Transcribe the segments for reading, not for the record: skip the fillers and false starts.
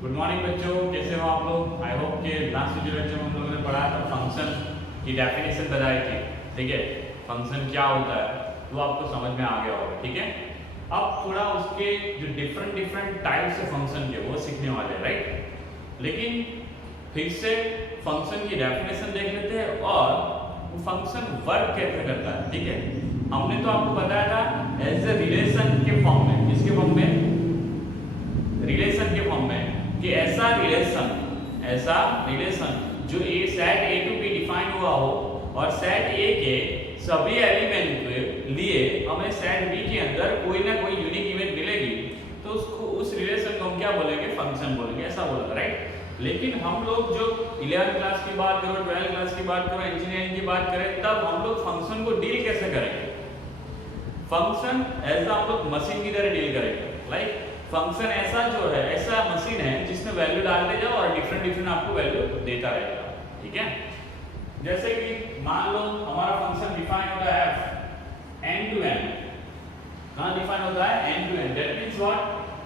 Good morning बच्चों, कैसे हो आप लोग। आई होप कि लास्ट वीडियो जब हम लोगों ने पढ़ा था फंक्शन की डेफिनेशन बताई थी, ठीक है। फंक्शन क्या होता है वो आपको समझ में आ गया होगा, ठीक है। अब थोड़ा उसके जो डिफरेंट टाइप्स है फंक्शन के वो सीखने वाले हैं, राइट। लेकिन फिर से फंक्शन की डेफिनेशन देख लेते हैं और वो फंक्शन वर्क कैसे करता है, ठीक है। हमने तो आपको बताया था एज ए रिलेशन के फॉर्म में, किसके फॉर्म में, रिलेशन के फॉर्म में, कि ऐसा रिलेशन जो A set A to B define हुआ हो और सेट ए के सभी एलिमेंट के लिए हमें सेट बी के अंदर कोई ना कोई यूनिक इमेज मिलेगी, तो उसको उस रिलेशन को हम क्या बोलेंगे, फंक्शन बोलेंगे, ऐसा बोला, राइट। लेकिन हम लोग जो 11th क्लास की बात करो, 12th क्लास की बात करो, इंजीनियरिंग की बात करें, तब हम लोग फंक्शन को डील कैसे करेंगे। फंक्शन एज हम लोग मशीन की तरह डील करेंगे, लाइक फंक्शन ऐसा जो है, ऐसा मशीन है जिसमें वैल्यू डालते जाओ और डिफरेंट आपको वैल्यू देता रहेगा, ठीक है। जैसे कि मान लो हमारा फंक्शन डिफाइन होता है f एन टू एन, कहां डिफाइन होता है, n to n. That means what,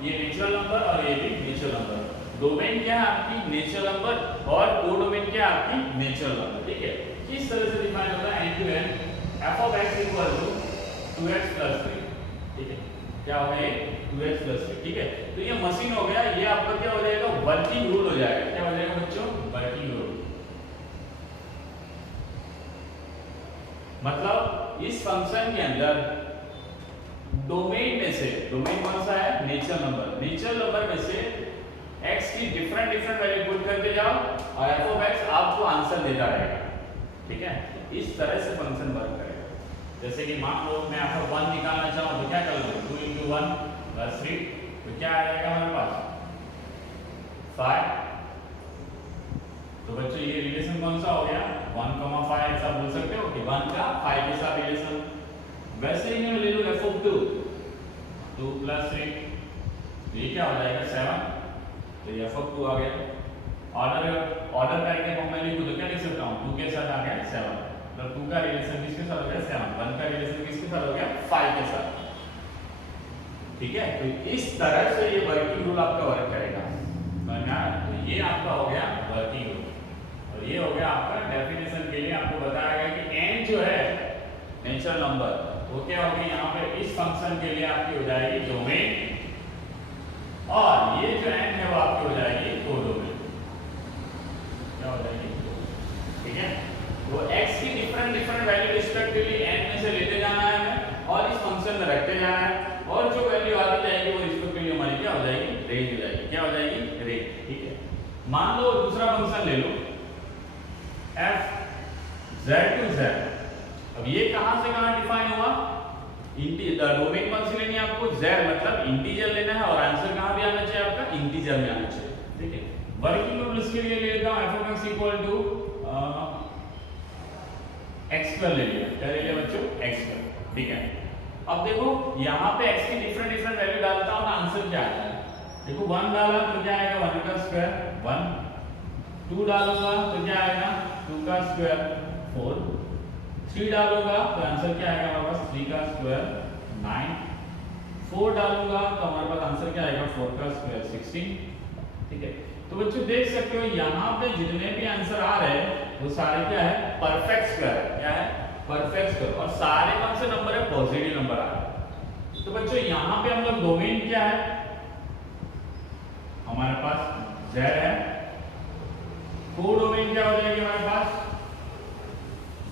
ये नेचुरल नंबर और ये भी नेचुरल नंबर। डोमेन क्या है आपकी, नेचुरल नंबर, और कोडोमेन क्या है आपकी, नेचुरल नंबर, ठीक है। किस तरह से डिफाइन होता है n to n, f of x equal to 2x plus 3, ठीक है। क्या होगा ये 2x plus 3, ठीक है। तो ये मशीन हो गया, ये आपका क्या हो जाएगा, वर्किंग रूल हो जाएगा। क्या हो जाएगा बच्चों, वर्किंग रूल। मतलब इस फंक्शन के अंदर डोमेन में से, डोमेन कौन सा है, नेचुरल नंबर, नेचुरल नंबर में से x की डिफरेंट वैल्यू पुट करते जाओ और f of x आपको आंसर देता रहेगा, ठीक है। इस तरह से फंक्शन वर्क करेगा। जैसे कि मान लो मैं f of 1 निकालना चाहूं तो क्या कर लो, 2 into 1 plus 3, तो क्या आ जाएगा हमारे पास 5। तो बच्चों ये रिलेशन कौन सा हो गया, 1,5, ऐसा बोल सकते हो कि 1 का 5 के साथ रिलेशन। वैसे ही मैं ले लूं f of 2 plus 3, तो ये क्या हो जाएगा 7, तो ये f of 2 आ गया। ऑर्डर करके फॉर्म में लिखूं तो क्या लिख सकता हूं, 2 के साथ आ गया 7, मतलब 2 का रिलेशन किसके साथ हो गया 7, 1 का रिलेशन किसके साथ हो गया 5 के साथ, ठीक है। तो इस तरह से ये वर्किंग रूल आपका वर्क करेगा, तो ये आपका हो गया वर्किंग रूल। और ये हो गया आपका डेफिनेशन के लिए आपको बताया गया कि n जो है नेचुरल नंबर, वो क्या होगी यहाँ पे इस फंक्शन के लिए आपकी हो जाएगी डोमेन, और ये जो n है वो आपकी हो जाएगी कोडोमेन, क्या हो जाएगी, ठीक है। वो x की डिफरेंट वैल्यू रिस्पेक्टिवली n में से लेते जाना है हमें और इस फंक्शन में रखते जाना है, और जो वैल्यू आती जाएगी वो रिस्पेक्टिवली हमारी क्या हो जाएगी, रेंज हो जाएगी। क्या हो जाएगी, रेंज, ठीक है। मान लो दूसरा फंक्शन ले लो f z to z। अब ये कहां से कहां डिफाइन हुआ, डोमेन कौन सी लेनी है आपको, z, मतलब इंटीजर लेना है, और आंसर कहां भी आना चाहिए आपका, इंटीजर में आना चाहिए, ठीक है। वर्किंग रूल इसके लिए ले लेता हूं f of x equal to x² ले लिया, क्या ले लिया बच्चों, x², ठीक है। अब देखो यहाँ पे x की डिफरेंट वैल्यू डालता हूँ, आंसर क्या आता है, देखो 1 डाला तो क्या आएगा 1 का स्क्वायर 1, 2 डालूंगा तो क्या आएगा 2 का स्क्वायर 4, 3 डालूंगा तो आंसर क्या आएगा हमारे पास 3 का स्क्वायर 9, 4 डालूंगा तो हमारे पास आंसर क्या आएगा 4 का स्क्वायर 16, ठीक है। तो बच्चों देख सकते हो यहाँ पे जितने भी आंसर आ रहे हैं वो सारे क्या है, परफेक्ट स्क्वायर, क्या है, परफेक्ट स्क्वायर, और सारे कौन से नंबर है, पॉजिटिव नंबर आ रहे हैं। तो बच्चों यहाँ पे हम लोग डोमेन क्या है, हमारे पास z है, कोडोमेन क्या हो जाएगी हमारे पास,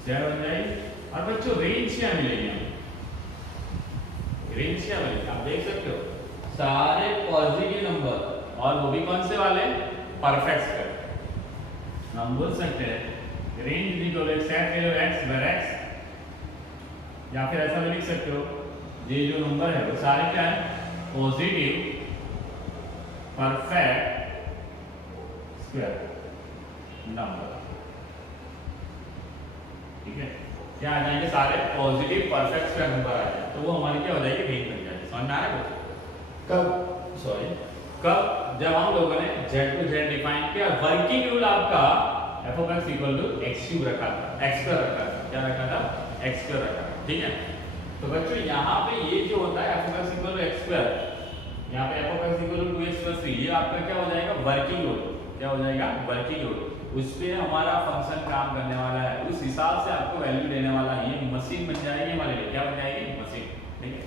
z हो जाएगी, और बच्चों रेंज क्या मिलेगी, रेंज क्या मिलेगी, आप देख सकते हो सारे पॉजिटिव नंबर, और वो भी कौन से वाले, परफेक्ट स्क्वायर। हम बोल सकते हैं रेंज इक्वल टू सेट ले लो x वेयर x, या फिर ऐसा भी लिख सकते हो ये जो नंबर है वो सारे क्या है, पॉजिटिव परफेक्ट स्क्वायर नंबर, ठीक है। क्या आ जाएंगे, सारे पॉजिटिव परफेक्ट स्क्वायर नंबर आ जाए, तो वो हमारी क्या हो जाएगी, रेंज बन जाएगी। समझ में आ रहा है, कब जब हम लोगों ने z to z डिफाइन किया, वर्किंग रूल आपका f of x equal to x³ रखा था, x² रखा था, क्या रखा था, x² रखा था, ठीक है। तो बच्चों यहाँ पे ये जो होता है f of x equal to x², यहाँ पे f of x equal to 2x plus three, ये आपका क्या हो जाएगा वर्किंग लोड, क्या हो जाएगा वर्किंग लोड, उस पे हमारा फंक्शन काम करने वाला है, उस हिसाब से आपको वैल्यू देने वाला है, ये मशीन बन जाएगी हमारे लिए, क्या बन जाएगी मशीन, ठीक है।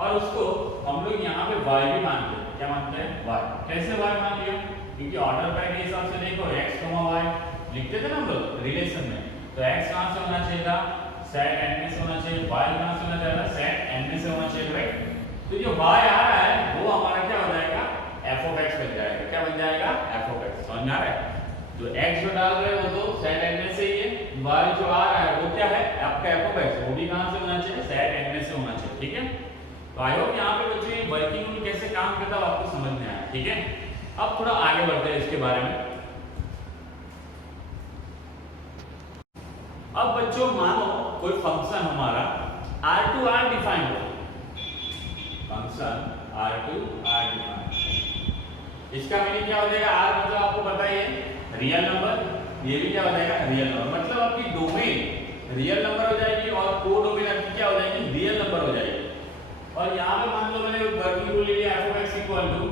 और उसको हम लोग यहाँ पे y भी मानते हैं, क्या मानते हैं y, कैसे y मान लिया, क्योंकि ऑर्डर पैर के हिसाब से देखो x, y लिखते थे ना हम लोग रिलेशन में, तो x कहाँ से होना चाहिए था सेट n में से होना चाहिए, y कहाँ से होना चाहिए था सेट n में से होना चाहिए, राइट। तो जो y आ रहा है वो हमारा क्या हो जाएगा f of x बन जाएगा, क्या बन जाएगा f of x, समझ में आ रहा है। जो x जो डाल रहे हो वो तो सेट n में से ही है, y जो आ रहा है वो क्या है आपका f of x, वो भी कहाँ से होना चाहिए सेट n में से होना चाहिए, ठीक है। तो आई होप यहाँ पे बच्चों ये वर्किंग रूल कैसे काम करता है आपको समझ में आया, ठीक है। अब थोड़ा आगे बढ़ते हैं इसके बारे में। अब बच्चों मानो कोई फंक्शन हमारा R2R डिफाइन हो, फंक्शन R2R डिफाइन, इसका मीनिंग क्या हो जाएगा, R मतलब आपको पता ही है रियल नंबर, ये भी क्या हो जाएगा रियल नंबर, मतलब आपकी डोमेन रियल नंबर हो जाएगी और कोडोमेन आपकी क्या हो जाएगी रियल नंबर हो जाएगी। और यहाँ पे मान लो मैंने वर्किंग रूल ले लिया f of x equal to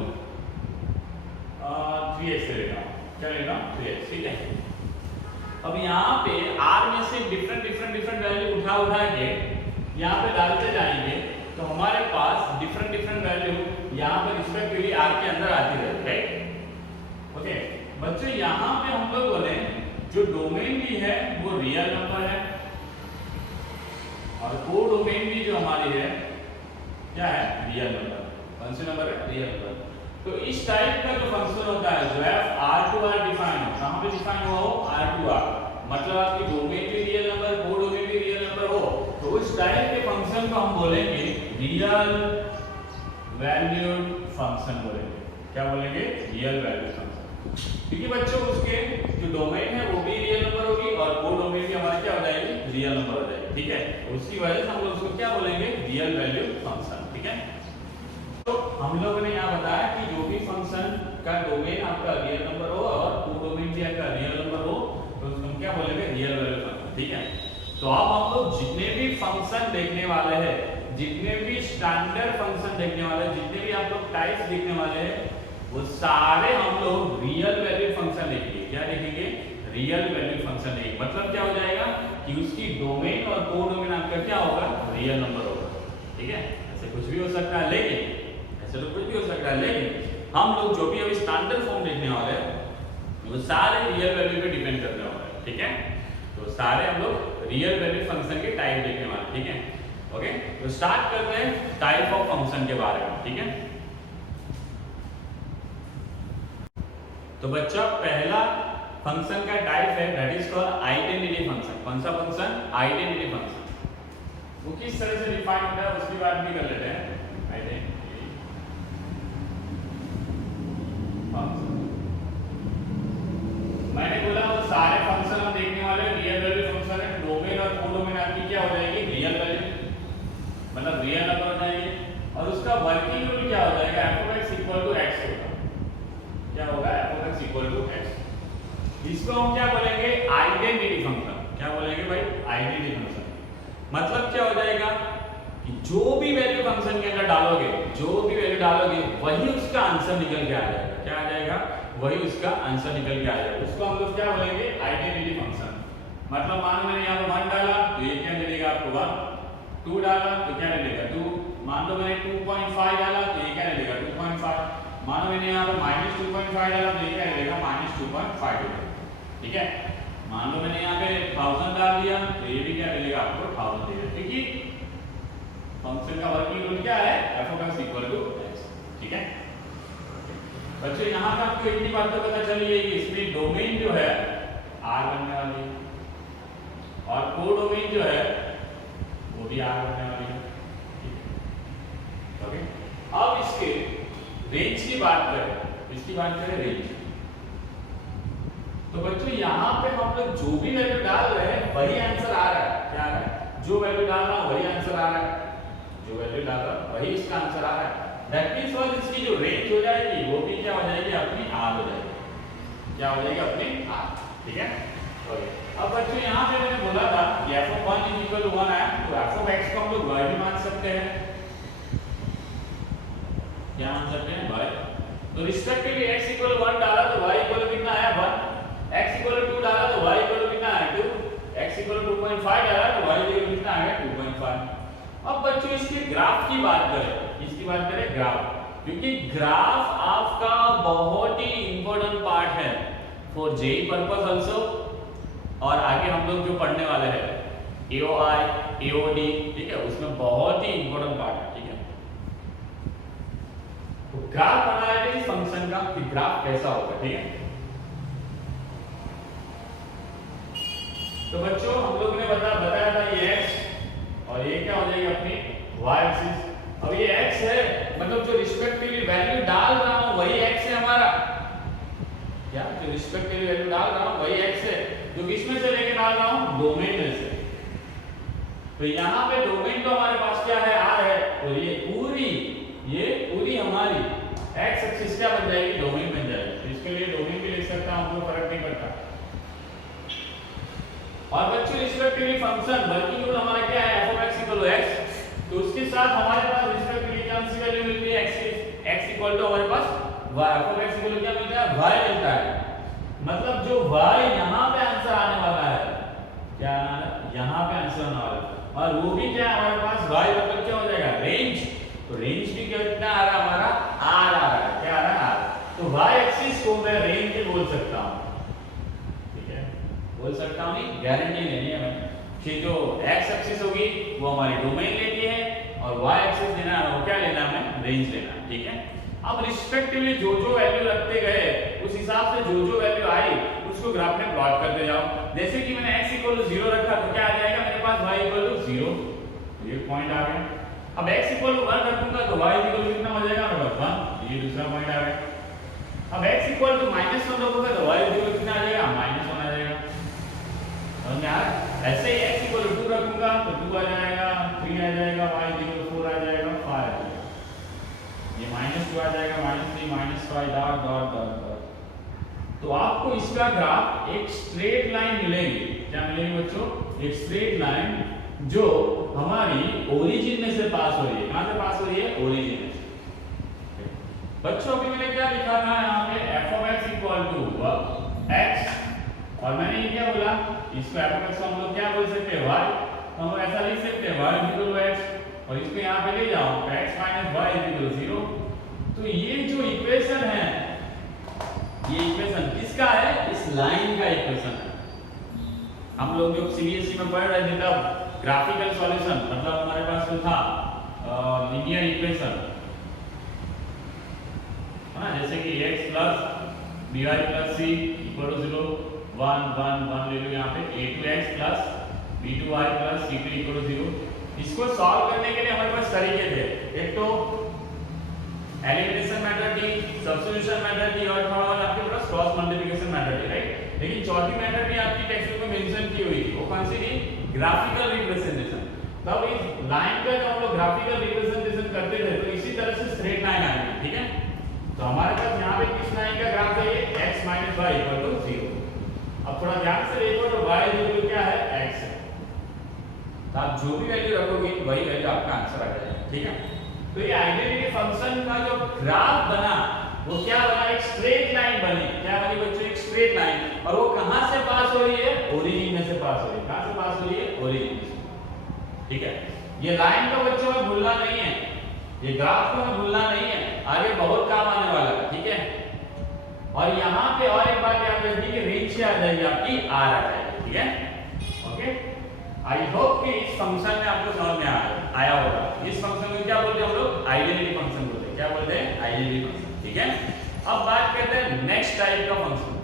3x लेगा, क्या लेगा 3x, ठीक है। अब यहाँ पे r में से डिफरेंट वैल्यू उठा के यहाँ पे डालते जाएंगे तो हमारे पास डिफरेंट वैल्यू यहाँ पर रिस्पेक्टिवली r के अंदर आती रहेगी, राइट। ओके बच्चों यहाँ पे हम लोग बोले जो डोमेन भी है वो रियल नंबर है और कोडोमेन भी जो हमारी है क्या है रियल नंबर, कौन सी नंबर है रियल नंबर। तो इस टाइप का जो फंक्शन होता है जो है R2R डिफाइन हो, कहां पे डिफाइन हुआ हो R2R, मतलब आपकी डोमेन भी रियल नंबर कोडोमेन भी रियल नंबर हो, तो उस टाइप के फंक्शन को हम बोलेंगे रियल वैल्यूड फंक्शन बोलेंगे, क्या बोलेंगे रियल वैल्यूड फंक्शन, क्योंकि बच्चों उसके जो डोमेन है वो भी रियल नंबर होगी और कोडोमेन भी हमारी क्या हो जाएगी रियल नंबर हो जाएगी, ठीक है। उसकी वजह से हम लोग उसको क्या बोलेंगे रियल वैल्यूड फंक्शन, ठीक है। तो हम लोगों ने यहाँ बताया कि जो भी फंक्शन का डोमेन आपका रियल नंबर हो और कोडोमेन भी आपका रियल नंबर हो तो उसको हम क्या बोलेंगे रियल वैल्यू फंक्शन, ठीक है। तो अब हम लोग जितने भी फंक्शन देखने वाले हैं, जितने भी स्टैंडर्ड फंक्शन देखने वाले हैं, जितने भी आप लोग टाइप्स देखने वाले हैं वो सारे हम लोग रियल वैल्यू फंक्शन देखेंगे, क्या देखेंगे रियल वैल्यू फंक्शन देखेंगे, मतलब क्या हो जाएगा कि उसकी डोमेन और कोडोमेन आपका क्या होगा रियल नंबर होगा, ठीक है। ऐसे कुछ भी हो सकता है लेकिन ऐसे तो कुछ भी हो सकता है लेकिन हम लोग जो भी अभी स्टैंडर्ड फॉर्म देखने वाले हैं वो सारे रियल वैल्यू पे डिपेंड करने वाले हैं, ठीक है। तो सारे हम लोग रियल वैल्यू फंक्शन के टाइप देखने वाले, ठीक है। ओके तो स्टार्ट करते हैं टाइप ऑफ फंक्शन के बारे में, ठीक है। तो बच्चा पहला फंक्शन का टाइप है that is called identity function. कौन सा फंक्शन आइडेंटिटी फंक्शन, वो किस तरह से डिफाइन होता है उसकी बात भी कर लेते हैं। आइडेंटिटी फंक्शन मैंने बोला वो सारे फंक्शन हम देखने वाले रियल वैल्यू फंक्शन है, डोमेन और कोडोमेन आपकी क्या हो जाएगी रियल वैल्यू, मतलब रियल नंबर हो जाएगी और उसका वर्किंग रूल क्या हो जाएगा f of x equal to x होगा, क्या होगा f of x equal to x। इसको हम क्या बोलेंगे आइडेंटिटी फंक्शन, क्या बोलेंगे भाई आइडेंटिटी फंक्शन। मतलब क्या हो जाएगा कि जो भी वैल्यू फंक्शन के अंदर डालोगे, जो भी वैल्यू डालोगे वही उसका आंसर निकल के आ जाएगा, क्या आ जाएगा वही उसका आंसर निकल के आ जाएगा, उसको हम लोग क्या बोलेंगे आइडेंटिटी फंक्शन। मतलब मान मैंने यहाँ पर 1 डाला तो ये क्या मिलेगा आपको 1, 2 डाला तो क्या मिलेगा 2, मान लो मैंने 2.5 डाला तो ये क्या मिलेगा 2.5, मानो मैंने यहाँ पर -2.5 डाला तो ये क्या मिलेगा -2.5 मिलेगा, ठीक है। मान लो मैंने यहाँ पे 1000 डाल दिया तो ये भी क्या मिलेगा आपको 1000 देगा, क्योंकि फंक्शन का वर्किंग रूल क्या है f of x equal to x, ठीक है। बच्चों यहाँ पे आपको इतनी बात तो पता चली है कि इसमें डोमेन जो है R बनने वाली है और कोडोमेन जो है वो भी R बनने वाली है, ओके। अब इसके रेंज की बात करें, इसकी बात करें रेंज, तो बच्चों यहाँ पे हम लोग जो भी वैल्यू डाल रहे हैं वही आंसर आ रहा है, क्या आ रहा है जो वैल्यू डाल रहा हूँ वही आंसर आ रहा है, जो वैल्यू डाल रहा हूँ वही इसका आंसर आ रहा है। दैट मींस व्हाट इसकी जो रेंज हो जाएगी वो भी क्या हो जाएगी अपनी R हो जाएगी, क्या हो जाएगी अपनी R, ठीक है। ओके अब बच्चों यहाँ पे मैंने बोला था कि f of 1 is equal to 1 है तो f of x को हम लोग y भी मान सकते हैं, क्या मान सकते हैं y। तो रिस्पेक्टिवली x इक्वल 1 डाला तो y इक्वल कितना आया 1, x इक्वल 2 डाला तो y इक्वल कितना आया 2, x इक्वल 2.5 डाला तो y इक्वल कितना आया 2.5। अब बच्चों इसके ग्राफ की बात करें, इसकी बात करें ग्राफ, क्योंकि ग्राफ आपका बहुत ही इंपॉर्टेंट पार्ट है फॉर जेई पर्पस आल्सो, और आगे हम लोग जो पढ़ने वाले हैं AOI AOD, ठीक है, उसमें बहुत ही इंपॉर्टेंट पार्ट है, ठीक है। तो ग्राफ बनाया है इस फंक्शन का कि ग्राफ कैसा होगा, ठीक है। तो बच्चों हम लोग ने बताया था ये x और ये क्या हो जाएगी अपनी y एक्सिस। अब ये x है, मतलब जो रिस्पेक्टिवली वैल्यू डाल रहा हूं वही x है हमारा, क्या जो रिस्पेक्टिवली वैल्यू डाल रहा हूं वही x है, जो किसमें से लेके डाल रहा हूं डोमेन में से। तो यहाँ पे डोमेन तो हमारे पास क्या है r है, तो ये पूरी हमारी x एक्सिस क्या बन जाएगी डोमेन बन जाएगी। तो इसके लिए डोमेन भी ले सकता हूं, कोई फर्क नहीं पड़ता। और बच्चों रिस्पेक्टिवली फंक्शन वर्किंग रूल हमारा क्या है f(x = x), तो उसके साथ हमारे पास रिस्पेक्टिवली कौन सी वैल्यू मिलती है x इक्वल टू हमारे पास y, f(x) इक्वल क्या मिलता है y मिलता है। मतलब जो y यहां पे आंसर आने वाला है, क्या आना है यहां पे आंसर आने वाला है, और वो भी क्या है हमारे पास y मतलब क्या हो जाएगा रेंज। तो रेंज भी कितना आ रहा है हमारा r आ रहा है, क्या आ रहा है r। तो y एक्सिस को मैं रेंज के बोल सकता हूं, ठीक है, बोल सकता हूं, नहीं गारंटी नहीं है मैं कि जो x एक्सिस होगी वो हमारी डोमेन लेती है और y एक्सिस लेना है वो क्या लेना है हमें रेंज लेना है, ठीक है। अब रिस्पेक्टिवली जो वैल्यू रखते गए उस हिसाब से जो वैल्यू आई उसको ग्राफ में प्लॉट करते जाओ। जैसे कि मैंने x = 0 रखा तो क्या आ जाएगा मेरे पास y = 0, ये पॉइंट आ गया। अब x = 1 रखूंगा तो y = कितना हो जाएगा मेरे पास 1, ये दूसरा पॉइंट आ गया। अब x = -1 रखूंगा तो y = कितना आ जाएगा -1 आ जाएगा, समझ में आ रहा है। ऐसे ही x = 2 रखूंगा तो 2 आ जाएगा, 3 आ जाएगा, y = 4 आ जाएगा, 5 आ जाएगा, ये -2 आ जाएगा, -3 -5 डॉट डॉट डॉट। तो आपको इसका ग्राफ एक स्ट्रेट लाइन मिलेगी, क्या मिलेगी बच्चों, एक स्ट्रेट लाइन जो हमारी ओरिजिन में से पास हो रही है। कहां से पास हो रही है ओरिजिन में से। बच्चों अभी मैंने क्या लिखा था यहाँ पे f(x) = x, और मैंने ये क्या बोला इसको f(x) को हम लोग क्या बोल सकते हैं y, तो हम ऐसा लिख सकते हैं y = x, और इसको यहाँ पे ले जाओ x - y = 0। तो ये जो इक्वेशन है, ये इक्वेशन किसका है, इस लाइन का इक्वेशन है। हम लोग जो सीबीएसई में पढ़ रहे थे तब ग्राफिकल सॉल्यूशन, मतलब हमारे पास जो था लीनियर इक्वेशन है ना, जैसे कि x + by + c = 0, 1 1 1 ले लो यहाँ पे, a2x + b2y + c2 = 0। इसको सॉल्व करने के लिए हमारे पास तरीके थे, एक तो एलिमिनेशन मेथड थी, सब्स्टिट्यूशन मेथड थी, और थोड़ा बहुत आपके पास क्रॉस मल्टीप्लिकेशन मेथड थी, राइट। लेकिन चौथी मेथड भी आपकी टेक्स्ट बुक में मेंशन की हुई थी, वो कौन सी थी, ग्राफिकल रिप्रेजेंटेशन। तब इस लाइन का जब हम लोग ग्राफिकल रिप्रेजेंटेशन करते थे तो इसी तरह से स्ट्रेट लाइन आएगी, ठीक है। तो हमारे पास यहाँ पे किस लाइन का ग्राफ है, ये x - y = 0। अब थोड़ा ध्यान से देखो तो y = क्या है x है, तो आप जो भी वैल्यू रखोगे वही वैल्यू आपका आंसर आ जाएगा, ठीक है। तो ये आइडेंटिटी फंक्शन का जो ग्राफ बना वो क्या बना, एक स्ट्रेट लाइन बनी, क्या बनी बच्चों, एक स्ट्रेट लाइन। और वो कहां से पास हो रही है, ओरिजिन में से पास हो रही है। कहां से पास हो रही है, ओरिजिन से, ठीक है। ये लाइन को बच्चों में भूलना नहीं है, ये ग्राफ को हमें भूलना नहीं है, आगे बहुत काम आने वाला है, ठीक है। और यहाँ पे और एक बात याद रखिए कि रेंज से आ जाएगी आपकी r आ जाएगी, ठीक है, ओके। आई होप कि इस फंक्शन में आपको समझ में आया होगा। इस फंक्शन को क्या बोलते हैं हम लोग, आइडेंटिटी फंक्शन बोलते हैं। क्या बोलते हैं, आइडेंटिटी फंक्शन, ठीक है। अब बात करते हैं नेक्स्ट टाइप का फंक्शन,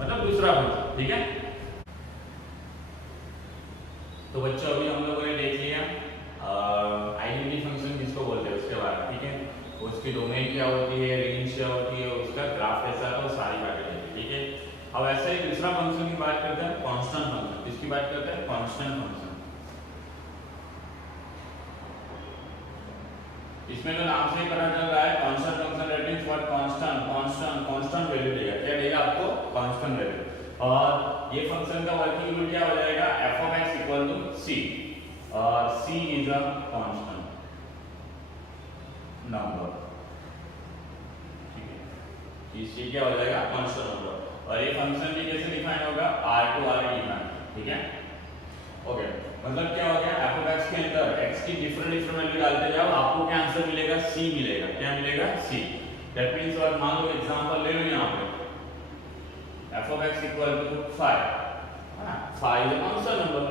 मतलब दूसरा फंक्शन, ठीक है। तो बच्चों अभी हम लोगों ने देख लिया आइडेंटिटी फंक्शन किसको बोलते हैं उसके बारे में, ठीक है। उसकी डोमेन क्या होती है, रेंज क्या होती है, उसका ग्राफ कैसा है, वो सारी बातें देखी, ठीक है। अब ऐसे ही दूसरा फंक्शन की बात करते हैं, कांस्टेंट फंक्शन। किसकी बात करते हैं, कांस्टेंट फंक्शन। इसमें तो नाम से ही पता चल रहा है constant function, that means what, constant constant constant value देगा, क्या देगा आपको, कांस्टेंट वैल्यू। और ये फंक्शन का वर्किंग रूल क्या हो जाएगा, f(x) = c, और c is a constant number, ठीक है। ये क्या हो जाएगा कांस्टेंट नंबर। और ये फंक्शन भी कैसे डिफाइन होगा r टू r डिफाइन, ठीक है ओके। मतलब क्या हो गया f ऑफ x के अंदर x की डिफरेंट वैल्यू डालते जाओ, आपको क्या आंसर मिलेगा c मिलेगा। क्या मिलेगा c। दैट मींस और मान लो एग्जांपल ले लो यहां पे f of x equal to 5 है ना, 5 इज अ कांस्टेंट नंबर।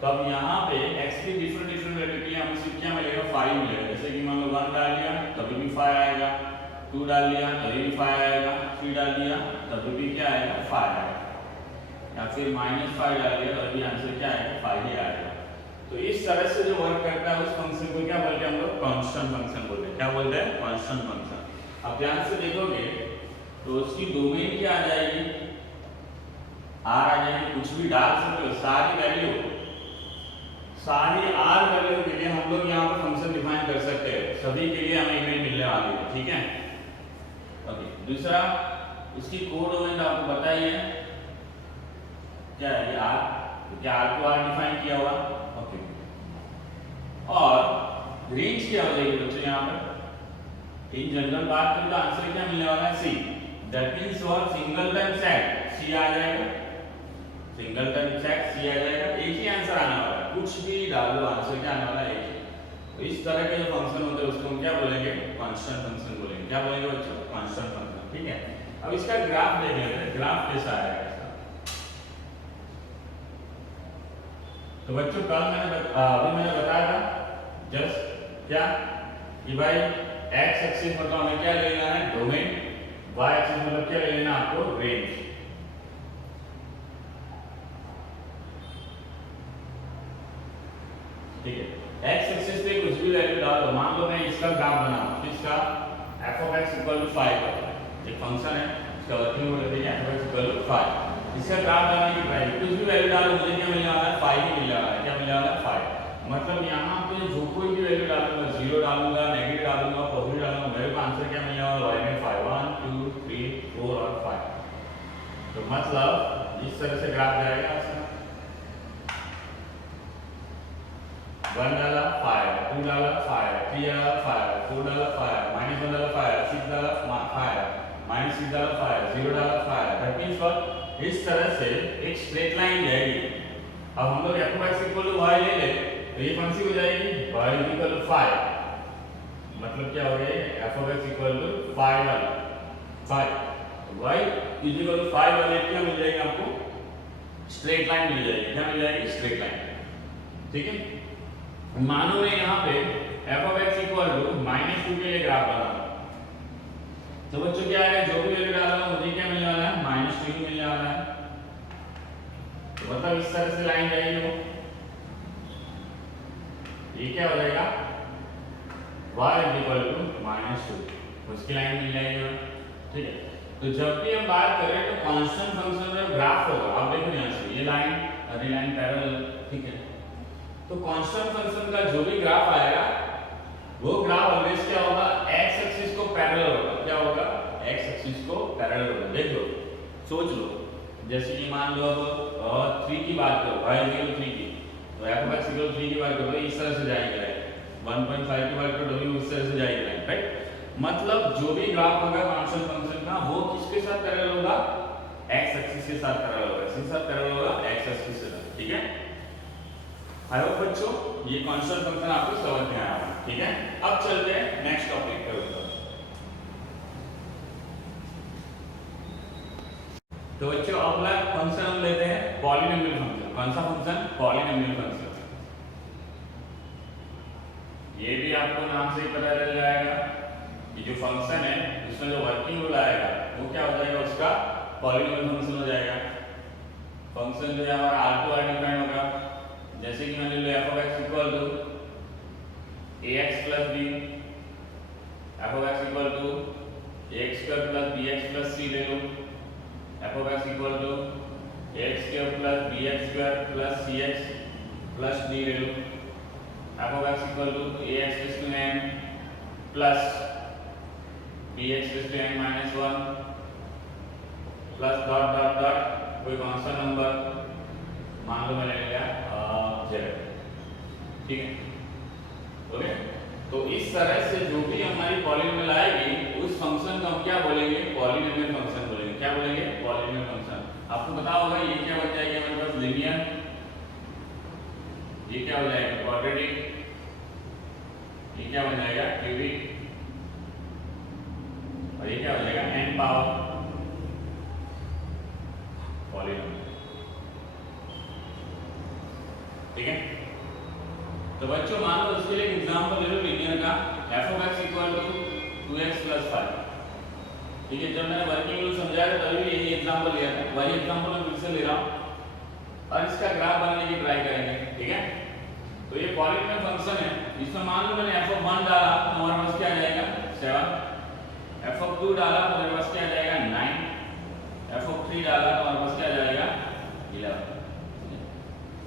तो अब यहां पे x की डिफरेंट वैल्यू के लिए हमें सिर्फ क्या मिलेगा 5 मिलेगा। जैसे कि मान लो 1 डाल दिया तभी भी 5 आएगा, 2 डाल दिया तभी भी 5 आएगा, 3 डाल दिया तभी भी क्या आएगा 5 आएगा, या फिर -5 डाल दिया तभी आंसर क्या आएगा 5 ही आएगा। तो इस तरह से जो वर्क करता है उस फंक्शन को क्या बोलते हैं हम लोग कांस्टेंट फंक्शन बोलते हैं। क्या बोलते हैं कांस्टेंट फंक्शन। अब ध्यान से देखोगे तो उसकी डोमेन क्या आ जाएगी r आ जाएगी, कुछ भी डाल सकते हो सारी वैल्यू, सारी r वैल्यू के लिए हम लोग यहाँ पर फंक्शन डिफाइन कर सकते हैं, सभी के लिए हमें इमेज मिलने वाली है, ठीक है ओके। दूसरा इसकी कोड डोमेन आपको बताइए क्या है ये r, क्या r को r डिफाइन किया हुआ ओके। और रेंज क्या हो जाएगी बच्चों यहाँ पर इन जनरल बात करें तो आंसर क्या मिलने वाला है c। दैट मींस और सिंगलटन सेट c आ जाएगा, सिंगलटन सेट c आ जाएगा, एक ही आंसर आने वाला है, कुछ भी डाल दो आंसर क्या आने वाला है एक ही। तो इस तरह के जो फंक्शन होते हैं उसको हम क्या बोलेंगे कांस्टेंट फंक्शन बोलेंगे। क्या बोलेंगे बच्चों कांस्टेंट फंक्शन, ठीक है। अब इसका ग्राफ देख लेते हैं, ग्राफ कैसा आएगा इसका। तो बच्चों कल अभी मैंने बताया था जस्ट क्या कि भाई x एक्सिस मतलब हमें क्या लेना है डोमेन, y एक्सिस मतलब क्या लेना है आपको रेंज, ठीक है। x एक्सिस पे कुछ भी वैल्यू डालो, मान लो मैं इसका ग्राफ बनाऊं, किसका f of x equal to 5 का एक फंक्शन है, इसका वर्किंग हो जाती है f of x equal to 5। इसका ग्राफ बनाने की वैल्यू कुछ भी वैल्यू डालो मुझे क्या मिलने वाला है 5 ही मिलने वाला है। क्या मिलने वाला है 5। मतलब यहाँ पे जो कोई भी वैल्यू डालूंगा 0 डालूंगा, नेगेटिव डालूंगा, पॉजिटिव डालूंगा, मेरे को आंसर क्या मिलने वाला है y में 5 1 2 3 4 और 5। तो मतलब इस तरह से ग्राफ जाएगा इसका 1 डाला 5 2 डाला 5 3 डाला 5 4 डाला 5 -1 डाला 5 6 डाला 5 -6 डाला 5 0 डाला 5। दैट मींस व्हाट इस तरह से एक स्ट्रेट लाइन जाएगी। अब हम लोग f of x equal to y ले ले तो ये कौन सी हो जाएगी y इक्वल टू 5, मतलब क्या हो गया f of x equal to 5 वाली 5 y इक्वल टू 5 वाले क्या मिल जाएगी आपको स्ट्रेट लाइन मिल जाएगी। क्या मिल जाएगी स्ट्रेट लाइन, ठीक है। मानो मैं यहाँ पे f of x equal to -2 के लिए ग्राफ बना तो बच्चों क्या है जो भी वैल्यू डालूंगा मुझे क्या मिलने वाला है -2 ही मिलने वाला है। तो मतलब इस तरह से लाइन जाएगी वो, ये क्या हो जाएगा y इक्वल टू -2 उसकी लाइन मिल जाएगी, ठीक है। तो जब भी हम बात करें तो कांस्टेंट फंक्शन में ग्राफ होगा, आप देखो यहाँ से ये लाइन और ये लाइन पैरेलल, ठीक है। तो कांस्टेंट फंक्शन का जो भी ग्राफ आएगा वो ग्राफ ऑलवेज क्या होगा x एक्सिस को पैरेलल होगा। क्या होगा x एक्सिस को पैरेलल होगा। देख लो सोच लो, जैसे कि मान लो अब 3 की बात करो y इक्वल 3 की तो f ऑफ x इक्वल 3 की बात करो तो इस तरह से जाएगी, 1.5 की बात करो तो भी उस तरह से जाएगी, राइट। मतलब जो भी ग्राफ होगा कांस्टेंट फंक्शन का वो किसके साथ पैरेलल होगा x एक्सिस के साथ पैरेलल होगा, किसके साथ पैरेलल होगा x एक्सिस के साथ, ठीक है। आई होप बच्चों ये कांस्टेंट फंक्शन आपको समझ में आया होगा, ठीक है। अब चलते हैं नेक्स्ट टॉपिक पे ऊपर। तो बच्चों अगला फंक्शन हम लेते हैं पॉलिनोमियल फंक्शन। कौन सा फंक्शन पॉलिनोमियल फंक्शन। ये भी आपको नाम से ही पता चल जाएगा कि जो फंक्शन है उसमें जो वर्किंग रूल आएगा वो क्या हो जाएगा उसका पॉलिनोमियल फंक्शन हो जाएगा। फंक्शन जो है हमारा r2 r डिफाइन होगा, जैसे कि मान लो f of x equal to ax plus b, f of x equal to ax square plus bx plus c ले लो, f of x equal to ax square plus bx square plus cx plus d ले लो, f of x equal to ax plus n plus bx plus n minus 1 plus dot dot dot कोई कौन सा number मान लो मैं ले लिया z, ठीक है ओके। तो इस तरह से जो भी हमारी पॉलिनोमियल आएगी उस फंक्शन को हम क्या बोलेंगे पॉलिनोमियल आपको पता होगा ये क्या बन जाएगा हमारे पास लीनियर, ये क्या हो जाएगा क्वाड्रेटिक, ये क्या बन जाएगा क्यूबिक, और ये क्या हो जाएगा n पावर पॉलीनोमियल। ठीक है, तो बच्चों मान लो उसके लिए एग्जांपल ले लो लीनियर का f of x equal to 2x + 5। ठीक है, जब मैंने वर्किंग रूल समझाया था तभी यही एग्जांपल लिया था, वही एग्जांपल मैं फिर से ले रहा हूं और इसका ग्राफ बनाने की ट्राई करेंगे। ठीक है, तो ये पॉलीनोमियल फंक्शन है, इसमें मान लो मैंने f of 1 डाला तो हमारे पास क्या आ जाएगा 7, f of 2 डाला तो हमारे पास क्या आ जाएगा 9, f of 3 डाला तो हमारे पास क्या आ जाएगा 11।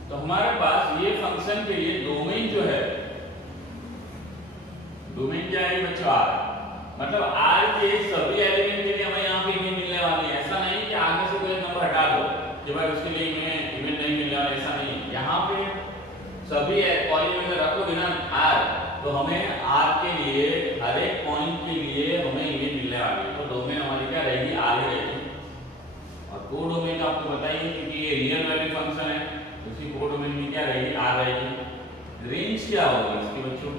तो हमारे पास ये फंक्शन के लिए डोमेन जो है, डोमेन क्या है बच्चों r, मतलब r के सभी एलिमेंट के लिए हमें यहाँ पे इमेज मिलने वाली है। ऐसा नहीं कि आगे से कोई नंबर हटा दो कि भाई उसके लिए इमेज नहीं मिलने वाला, ऐसा नहीं है। यहाँ पे सभी पॉलीनोमियल रखोगे ना r, तो हमें r के लिए हर एक पॉइंट के लिए हमें इमेज मिलने वाली है। तो डोमेन हमारी क्या रहेगी r ही रहेगी। और कोडोमेन आपको बताइए क्योंकि ये रियल वैल्यू फंक्शन है, उसी कोडोमेन में क्या रहेगी r रहेगी। रेंज क्या होगी इसकी बच्चों,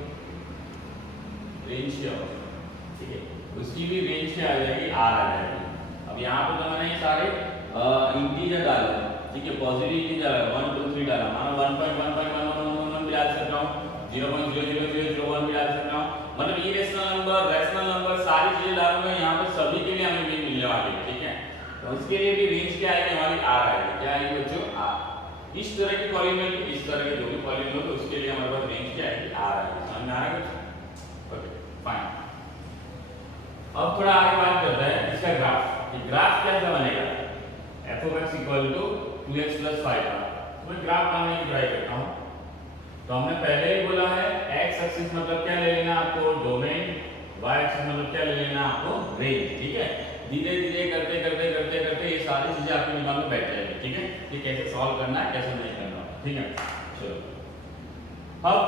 रेंज क्या होगी, ठीक है, उसकी भी रेंज क्या आ जाएगी r आ जाएगी। अब यहाँ पे तो मैंने सारे इंटीजर डाले, ठीक है, पॉजिटिव इंटीजर डाला 1 2 3 डाला, मानो 1.1.1111 भी डाल सकता हूँ, 0.0001 भी डाल सकता हूँ, मतलब इरेशनल नंबर, रैशनल नंबर सारी चीजें डालूंगा यहाँ पे, सभी के लिए हमें भी मिलने वाली है। ठीक है, तो उसके लिए भी रेंज क्या आएगी हमारी r आएगी। क्या आएगी बच्चों r। इस तरह के पॉलीनोमियल, इस तरह के जो भी पॉलीनोमियल है उसके लिए हमारे पास रेंज क्या आएगी r आएगी। समझ में आ रहा है बच्चों? Okay fine. अब थोड़ा आगे बात करते हैं इसका ग्राफ। ये ग्राफ कैसा बनेगा f of x equal to 2x + 5 का। तो मैं ग्राफ बनाने की ट्राई करता हूँ। तो हमने पहले ही बोला है x एक्सिस मतलब क्या ले लेना आपको डोमेन, y एक्सिस मतलब क्या ले लेना आपको रेंज। ठीक है, धीरे धीरे करते करते करते करते ये सारी चीजें आपके दिमाग में बैठ जाएगी। ठीक है, ये कैसे सॉल्व करना है कैसे नहीं करना। ठीक है, चलो अब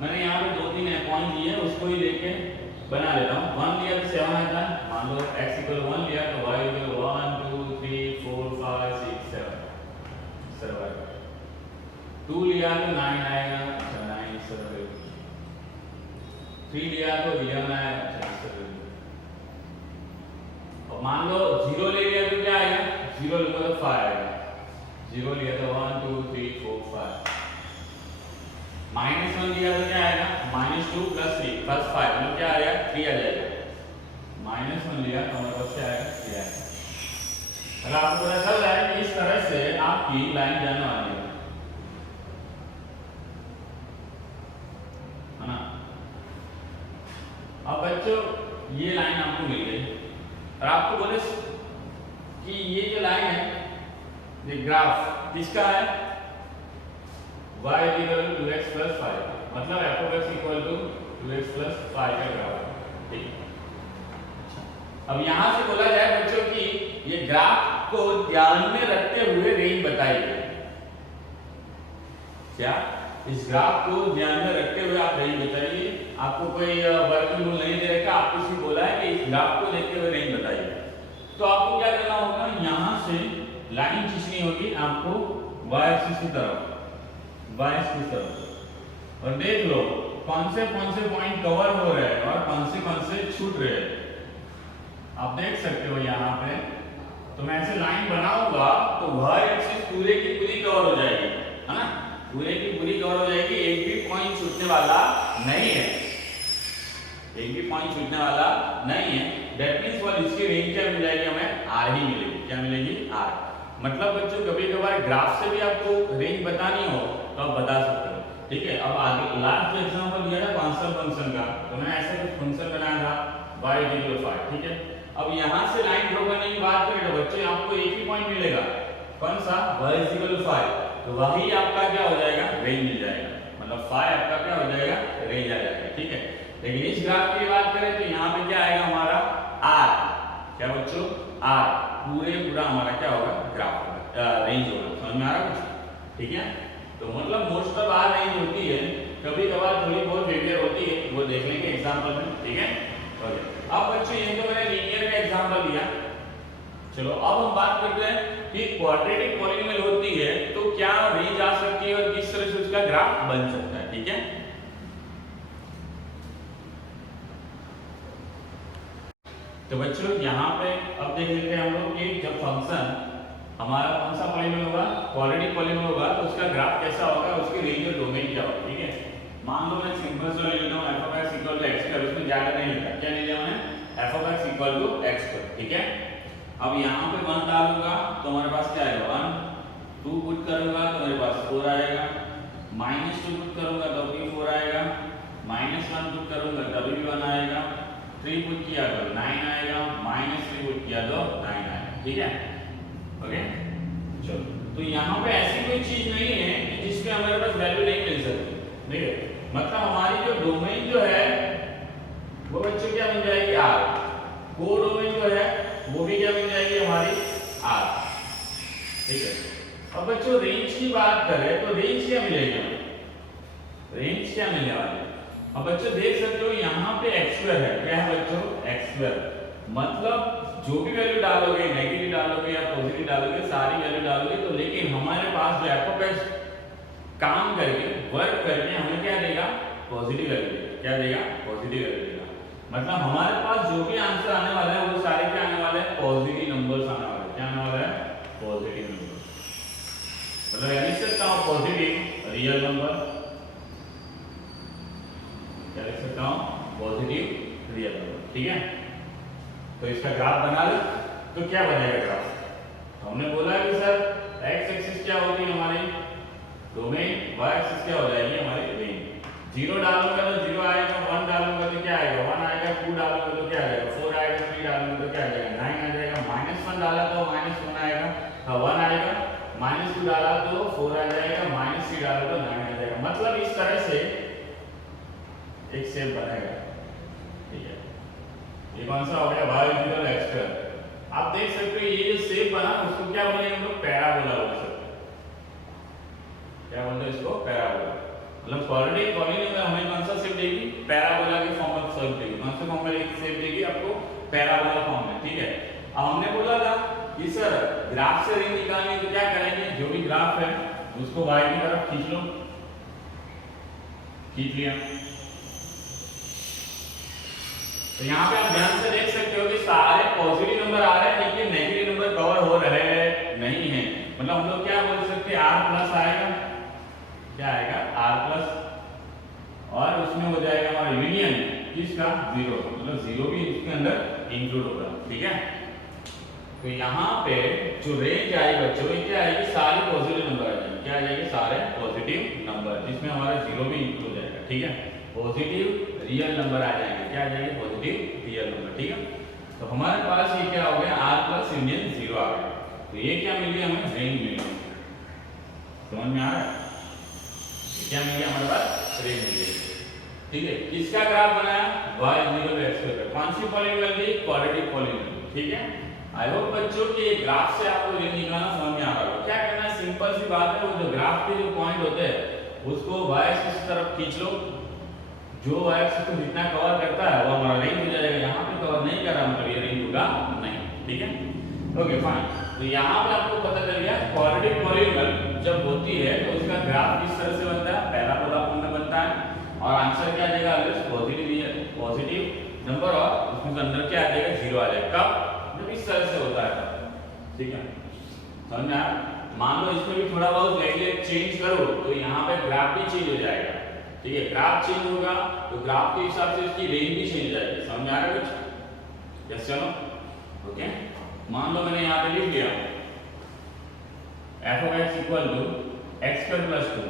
मैंने यहाँ पे 2-3 पॉइंट दिए उसको ही लेके बना लेता हूँ। 1 लिया तो 7 आता है, मान लो x = 1 लिया तो y = 1 2 3 4 5 6 7 2 लिया तो 9 आएगा, 9 7 3 लिया तो 11 आएगा, 7। और मान लो 0 ले लिया तो क्या आएगा, 0 लूंगा तो 5 आएगा, 0 लिया तो 1 2 3 4 5। -1 लिया तो क्या आएगा -2 + 3 + 5 मतलब क्या आ गया 3 आ जाएगा। -1 लिया तो हमारे पास क्या आएगा 3 आएगा। अगर आपको पता चल रहा है कि इस तरह से आपकी लाइन जाने वाली है ना। अब बच्चों ये लाइन आपको मिल गई और आपको बोले कि ये जो लाइन है ये ग्राफ किसका है, y = 2x + 5 मतलब f of x = 2x + 5 का ग्राफ है। ठीक है, अब यहां से बोला जाए बच्चों कि ये ग्राफ को ध्यान में रखते हुए रेंज बताइए। क्या इस ग्राफ को ध्यान में रखते हुए आप रेंज बताइए। आपको कोई वर्किंग रूल नहीं दे रखा, आपको सिर्फ बोला है कि इस ग्राफ को देखते हुए रेंज बताइए। तो आपको क्या करना होगा, यहां से लाइन खींचनी होगी आपको y एक्सिस की तरफ, y एक्सिस की तरफ, और देख लो कौन से पॉइंट कवर हो रहे हैं और कौन से छूट रहे हैं। आप देख सकते हो यहाँ पे। तो मैं ऐसे लाइन बनाऊंगा तो y एक्सिस पूरे की पूरी कवर हो जाएगी, है ना, पूरे की पूरी कवर हो जाएगी, एक भी पॉइंट छूटने वाला नहीं है, एक भी पॉइंट छूटने वाला नहीं है। दैट मींस वो इसकी रेंज क्या मिल जाएगी हमें r ही मिलेगी। क्या मिलेगी r। मतलब बच्चों कभी कभार ग्राफ से भी आपको रेंज बतानी हो तो आप बता सकते हो। ठीक है, अब आगे लास्ट जो एग्जांपल दिया था कांस्टेंट फंक्शन का, तो मैंने ऐसा कुछ फंक्शन बनाया था y = 5। ठीक है, अब यहां से लाइन ड्रॉ करने की बात करें तो बच्चे आपको एक ही पॉइंट मिलेगा, कौन सा, y = 5, तो वही आपका क्या हो जाएगा रेंज मिल जाएगा, मतलब 5 आपका क्या हो जाएगा रेंज आ जाएगा। ठीक है, लेकिन इस ग्राफ की बात करें तो यहाँ पे क्या आएगा हमारा r। क्या बच्चों r पूरा हमारा क्या होगा ग्राफ रेंज होगा। समझ में आ रहा कुछ। ठीक है, तो मतलब मोस्ट ऑफ r रेंज होती है, कभी कभार थोड़ी बहुत वेरिएट होती है, वो देख लेंगे एग्जांपल में। ठीक है, ओके। अब बच्चों ये तो मैंने लीनियर का एग्जांपल दिया, चलो अब हम बात करते हैं कि क्वाड्रेटिक पॉलिनोमियल होती है तो क्या रेंज आ सकती है और किस तरह से उसका ग्राफ बन सकता है, ठीक है। तो बच्चों यहाँ पे अब देख लेते हैं हम लोग कि जब फंक्शन हमारा कौन सा पॉलिनोमियल होगा, क्वाड्रेटिक पॉलिनोमियल होगा, तो उसका ग्राफ कैसा होगा, उसकी रेंज और डोमेन क्या होगा, ठीक है। मान लो मैं सिंपल सा ले लेता हूं f (x) = x², उसमें ज्यादा नहीं लिखा, क्या ले लिया मैंने, f (x) = x², ठीक है। अब यहाँ पे 1 डालूंगा तो हमारे पास क्या आएगा 1, 2 पुट करूंगा तो मेरे पास 4 आएगा, -2 पुट करूंगा तब भी 4 आएगा, -1 पुट करूंगा तब भी 1 आएगा, 3 पुट किया तो 9 आएगा, -3 पुट किया तो 9 आएगा, ठीक है। ओके चलो, तो यहाँ पे ऐसी कोई चीज नहीं है कि जिसके हमारे पास वैल्यू नहीं मिल सकती, ठीक है। मतलब हमारी जो डोमेन जो है वो बच्चों क्या बन जाएगी R, को डोमेन जो है वो भी क्या बन जाएगी हमारी R, ठीक है। अब बच्चों रेंज की बात करें तो रेंज क्या मिलेगी हमें, रेंज क्या मिलने वाली है। अब बच्चों देख सकते हो यहाँ पे x² है, क्या है बच्चों x², मतलब जो भी वैल्यू डालोगे, नेगेटिव डालोगे या पॉजिटिव डालोगे, सारी वैल्यू डालोगे तो, लेकिन हमारे पास जो f(x) काम करके वर्क करके हमें क्या देगा, पॉजिटिव वैल्यू देगा, क्या देगा, पॉजिटिव वैल्यू देगा। मतलब हमारे पास जो भी आंसर आने वाला है वो सारे क्या आने वाले हैं, पॉजिटिव नंबर्स आने वाले हैं, क्या आने वाला है, पॉजिटिव नंबर। मतलब यानी सकता हूं पॉजिटिव रियल नंबर, क्या लिख सकता हूं, पॉजिटिव रियल नंबर, ठीक है। तो इसका ग्राफ बना लो तो क्या बनेगा ग्राफ, हमने बोला कि सर x एक्सिस क्या होती है हमारी डोमेन, y एक्सिस क्या हो जाएगी हमारी रेंज। 0 डालूंगा तो 0 आएगा, 1 डालूंगा तो क्या आएगा 1 आएगा, 2 डालूंगा तो क्या आएगा 4 आएगा, 3 डालूंगा तो क्या आ जाएगा 9 आ जाएगा, -1 डाला तो -1 आएगा, 1 आएगा, -2 डाला तो 4 आ जाएगा, -3 डाला तो 9 आ जाएगा। मतलब इस तरह से एक शेप बनेगा, ठीक है। ये कौन सा हो गया, y = x²। आप देख सकते हो ये जो शेप बना उसको क्या बोलेंगे हम लोग, पैराबोला बोल सकते हैं, क्या बोलते हैं इसको, पैराबोला। मतलब क्वाड्रेटिक पॉलिनोमियल में हमें कौन सा शेप देगी, पैराबोला के फॉर्म में शेप देगी, कौन से फॉर्म में शेप देगी आपको, पैराबोला फॉर्म में, ठीक है। अब हमने बोला था कि सर ग्राफ से रेंज निकालनी तो क्या करेंगे, जो भी ग्राफ है उसको y की तरफ खींच लो, खींच लिया। तो यहाँ पे आप ध्यान से देख सकते हो कि सारे पॉजिटिव नंबर आ रहे हैं लेकिन नेगेटिव नंबर कवर हो रहे नहीं है। मतलब हम लोग क्या बोल सकते हैं, r+ आएगा, क्या आएगा r+, और उसमें हो जाएगा हमारा यूनियन किसका, 0, मतलब 0 भी इसके अंदर इंक्लूड होगा, ठीक है। तो यहाँ पे जो रेंज आएगी बच्चों ये क्या आएगी, सारे पॉजिटिव नंबर आ जाएंगे, क्या आ जाएंगे, सारे पॉजिटिव नंबर, जिसमें हमारा 0 भी इंक्लूड हो जाएगा, ठीक है। पॉजिटिव रियल नंबर आ जाएंगे, क्या आ जाएंगे, पॉजिटिव रियल नंबर, ठीक है। तो हमारे पास ये क्या हो गया, r+ यूनियन 0 आ गया। तो ये क्या मिल गया हमें, रेंज मिल गई, समझ में आ रहा है, क्या मिल गया हमारे पास, रेंज मिल गई, ठीक है। किसका ग्राफ बनाया, y = x², कौन सी पॉलिनोमियल थी, क्वाड्रेटिक पॉलिनोमियल, ठीक है। आई होप बच्चों कि ये ग्राफ से आपको रेंज निकालना समझ में आ रहा होगा। क्या करना है, सिंपल सी बात है, वो जो ग्राफ के जो पॉइंट होते हैं उसको y एक्सिस की तरफ खींच लो, जो y एक्सिस को जितना कवर करता है वो हमारा रेंज हो जाएगा। यहाँ पे कवर नहीं कर रहा मतलब ये रेंज होगा नहीं, ठीक है, ओके फाइन। तो यहाँ पे आपको पता चल गया क्वाड्रेटिक पॉलिनोमियल जब होती है तो उसका ग्राफ किस तरह से बनता है, पैराबोला फॉर्म में बनता है, और आंसर क्या आ जाएगा, पॉजिटिव नंबर, और उसमें अंदर क्या आ जाएगा, 0 आ जाएगा। कब, जब इस तरह से होता है, ठीक है, समझ में आया। मान लो इसमें भी थोड़ा बहुत वैल्यू चेंज करो तो यहाँ पे ग्राफ भी चेंज हो जाएगा, ठीक है। ग्राफ चेंज होगा तो ग्राफ के हिसाब से इसकी रेंज भी चेंज हो जाएगी, समझ में आ रहा है कुछ, यस चलो, ओके। मान लो मैंने यहाँ पे लिख लिया f(x) = x² + 2,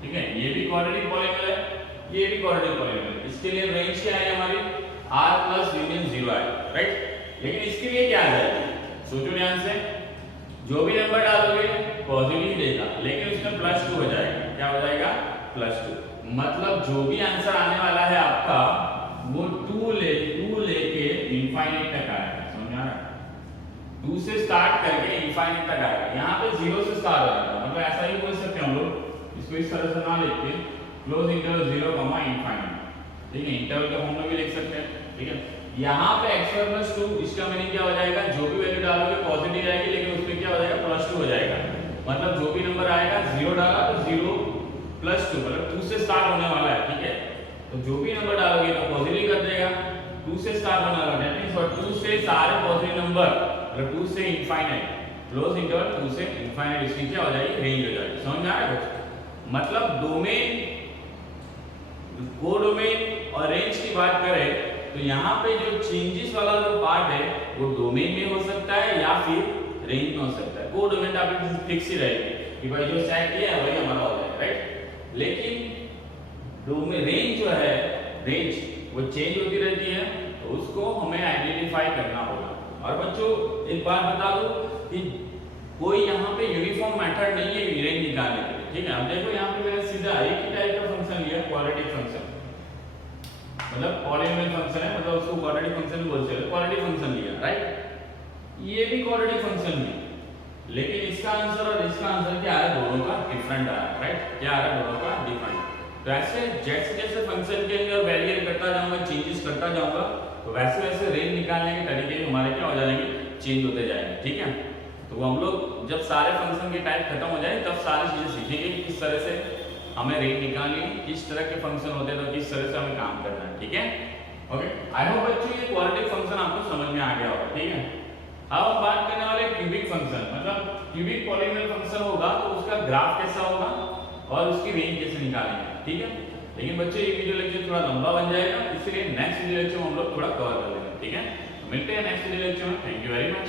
ठीक है। ये भी क्वाड्रेटिक पॉलिनोमियल है, ये भी क्वाड्रेटिक पॉलिनोमियल है। इसके लिए रेंज क्या है हमारी, r+ यूनियन 0 है, राइट। लेकिन इसके लिए क्या आ जाएगा, सोचो ध्यान से, जो भी नंबर डालोगे पॉजिटिव देगा लेकिन उसमें +2 हो जाएगा, क्या हो जाएगा, +2। मतलब जो भी आंसर आने वाला है आपका वो 2 लेके इंफाइनाइट तक आएगा, समझ में आ रहा है। 2 से स्टार्ट करके इंफाइनाइट तक आएगा। यहाँ पे 0 से स्टार्ट हो जाता है, मतलब ऐसा ही बोल सकते हैं हम लोग, इसको इस तरह से ना लिख के क्लोज इंटरवल 0, इंफाइनाइट, ठीक है, इंटरवल के फॉर्म में भी लिख सकते हैं, ठीक है। यहाँ पे x² + 2 इसका मीनिंग क्या हो जाएगा, जो भी वैल्यू डालोगे पॉजिटिव जो भी नंबर डालोगे तो पॉजिटिव कर देगा। 2 से स्टार्ट होने वाला दैट मींस और 2 से सारे पॉजिटिव नंबर मतलब 2 से इनफाइनाइट क्लोज इंटरवल 2 से इनफाइनाइट इसकी क्या हो जाएगी रेंज हो जाएगी। समझ में आ रहा है बच्चों? मतलब डोमेन कोडोमेन और रेंज की बात करें तो यहाँ पे जो चेंजेस वाला जो पार्ट है वो डोमेन में हो सकता है या फिर रेंज में हो सकता है। कोडोमेन आपकी फिक्स ही रहेगी कि भाई जो सेट किया है वही हमारा हो जाएगा, राइट। लेकिन डोमेन रेंज जो है रेंज वो चेंज होती रहती है तो उसको हमें आइडेंटिफाई करना होगा। और बच्चों एक बात बता दूं कि कोई यहाँ पे यूनिफॉर्म मेथड नहीं है रेंज निकालने के लिए, ठीक है। अब देखो यहाँ पे मैंने सीधा एक ही टाइप का फंक्शन लिया क्वाड्रेटिक फंक्शन, मतलब पॉलिनोमियल फंक्शन है, मतलब उसको क्वाड्रेटिक फंक्शन भी बोलते हैं, क्वाड्रेटिक फंक्शन लिया, राइट। ये भी क्वाड्रेटिक फंक्शन है लेकिन इसका आंसर और इसका आंसर क्या है दोनों का डिफरेंट आ रहा है, राइट। क्या आ रहा है दोनों का डिफरेंट। तो ऐसे जैसे जैसे फंक्शन के अंदर वेरिएट करता जाऊंगा चेंजेस करता जाऊंगा तो वैसे वैसे रेंज निकालने के तरीके हमारे क्या हो जाएंगे चेंज होते जाएंगे, ठीक है। तो हम लोग जब सारे फंक्शन के टाइप खत्म हो जाए तब सारी चीजें सीखेंगे कि किस तरह से हमें रेंज निकालनी है, किस तरह के फंक्शन होते हैं तो किस तरह से हमें काम करना है, ठीक है। ओके, आई होप बच्चों ये क्वाड्रेटिक फंक्शन आपको समझ में आ गया होगा, ठीक है। अब हम बात करने वाले क्यूबिक फंक्शन, मतलब क्यूबिक पॉलिनोमियल फंक्शन होगा तो उसका ग्राफ कैसा होगा और उसकी रेंज कैसे निकालेंगे, ठीक है। लेकिन बच्चों ये वीडियो लेक्चर थोड़ा लंबा बन जाएगा इसलिए नेक्स्ट वीडियो लेक्चर में हम लोग थोड़ा कवर कर लेंगे, ठीक है। मिलते हैं नेक्स्ट वीडियो लेक्चर में। Thank you very much.